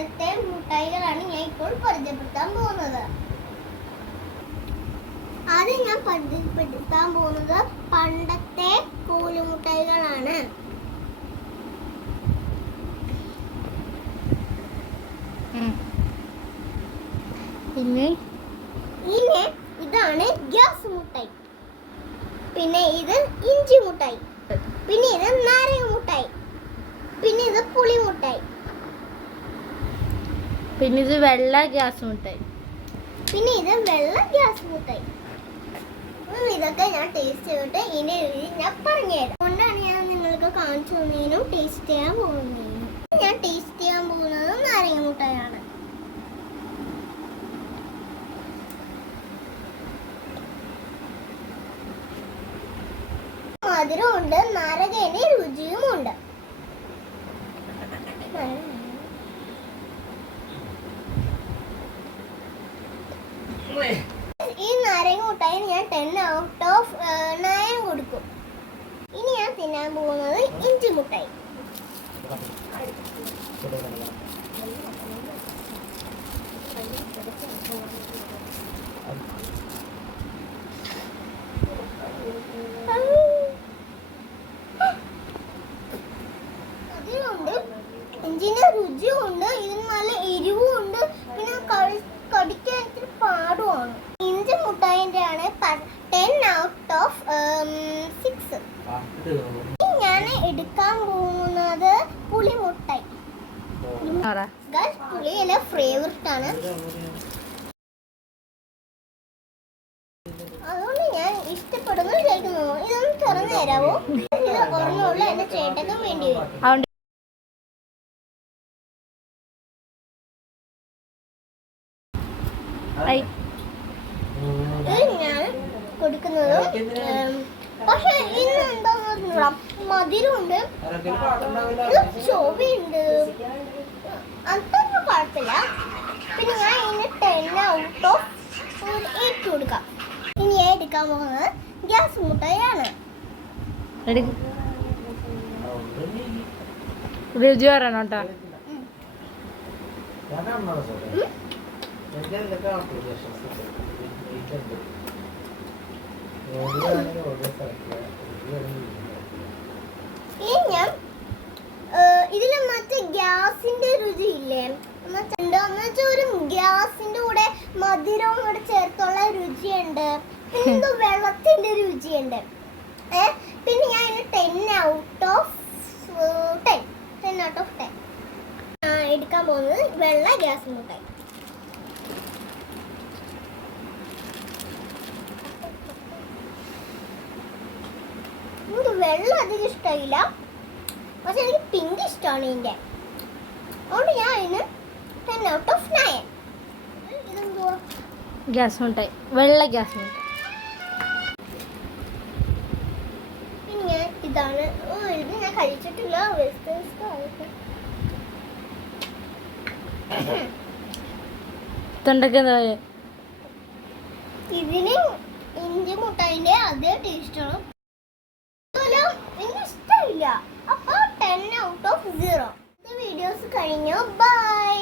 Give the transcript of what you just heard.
കാലത്തെ മുട്ടായികളാണ് ഞാൻ ഇപ്പോൾ പരിചയപ്പെടുത്താൻ പോകുന്നത്. ആദ്യം ഞാൻ പരിചയപ്പെടുത്താൻ പോകുന്നത് പണ്ടത്തെ കോലുമുട്ടായികളാണ്. പിന്നെ ഇതാണ് ഗ്യാസ് മുട്ടായി, പിന്നെ ഇത് ഇഞ്ചി മുട്ടായി, പിന്നെ ഇത് നാരങ്ങ മുട്ടായി, പിന്നെ ഇത് പുളി മുട്ടായി, പിന്നെ ഇത് വെള്ള ഗ്യാസ് മുട്ടായി, പിന്നെ ഇത് വെള്ള ഗ്യാസ് മുട്ടായി. ഇതൊക്കെ ഞാൻ ടേസ്റ്റ് ചെയ്തിട്ട് ഇനി ഞാൻ പറഞ്ഞുതരാം. അതുകൊണ്ടാണ് ഞാൻ നിങ്ങൾക്ക് കാണിച്ചു തന്നതിനും ടേസ്റ്റ് ചെയ്യാൻ പോകുന്നതിനും. ഞാൻ ടേസ്റ്റ് ചെയ്യാൻ പോകുന്നത് നാരങ്ങ മുട്ടായാണ്. മധുരമുണ്ട്, നാരകേന്റെ രുചിയുമുണ്ട്. ഈ നാരങ്ങ മുട്ടായി ഞാൻ 10 ഔട്ട് ഓഫ് 9 കൊടുക്കും. ഇനി ഞാൻ തിന്നാൻ പോകുന്നത് ഇഞ്ചി മുട്ടായി. അതിലുണ്ട് ഇഞ്ചിന്റെ രുചിയുണ്ട്, ഇതിന് നല്ല എരിവുണ്ട്, പിന്നെ കടിക്കാൻ ഇത്തിരി പാടുമാണ്. ഇഞ്ചി മുട്ടായിന്റെ ആണ് 10 ഔട്ട് ഓഫ് 6. ഞാൻ എടുക്കാൻ പോകുന്നത് പുളി മുട്ടായി. പുളിയിലെ ഫേവറേറ്റ് ആണ്, അതുകൊണ്ട് ഞാൻ ഇഷ്ടപ്പെടുന്നു വിചാരിക്കുന്നു. ഇതൊന്ന് തുറന്നു തരാമോ? ഇത് ഓർമ്മയുള്ള എന്റെ ചേട്ടനും വേണ്ടി വരും. ഞാൻ കൊടുക്കുന്നത് പക്ഷെ ഇന്ന് എന്താ മധുരമുണ്ട്, ചൊവ്വയുണ്ട്, അതൊന്നും കുഴപ്പമില്ല. പിന്നെ ഞാൻ ഇതിന് 10 ഔട്ട് ഓഫ് 8 കൊടുക്കാം. ഇനി ഞാൻ എടുക്കാൻ പോകുന്നത് ഗ്യാസ് മുട്ടായാണ്. രുചി പറയണോ? ഇതില് മറ്റേ ഗ്യാസിന്റെ രുചി ഇല്ലേ, ഒരു ഗ്യാസിന്റെ കൂടെ മധുരവും കൂടെ ചേർത്തുള്ള രുചിയുണ്ട്, പിന്നെ വെള്ളത്തിന്റെ രുചിയുണ്ട്. പിന്നെ ഞാൻ 10 ഔട്ട് ഓഫ് 10 എടുക്കാൻ പോകുന്നത് വെള്ള ഗ്യാസ് മുട്ടായി. എനിക്ക് വെള്ളം അധികം ഇഷ്ടമില്ല, പക്ഷെ എനിക്ക് പിങ്ക് ഇഷ്ടമാണ് ഇതിൻ്റെ. അതുകൊണ്ട് ഞാൻ ഇതിന് 10 ഔട്ട് ഓഫ് 9. ഇതെന്തുവാ? ഗ്യാസ് മുട്ടായി, വെള്ള ഗ്യാസ് മുട്ടായി. പിന്നെ ഞാൻ ഇതാണ്, ഇത് ഞാൻ കഴിച്ചിട്ടില്ല. ഇതിന് ഇഞ്ചി മുട്ടായിന്റെ അതേ ടേസ്റ്റാണ്, എനിക്ക് ഇഷ്ടമില്ല. അപ്പോൾ 10 ഔട്ട് ഓഫ് 0. വീഡിയോസ് കഴിഞ്ഞു. ബൈ.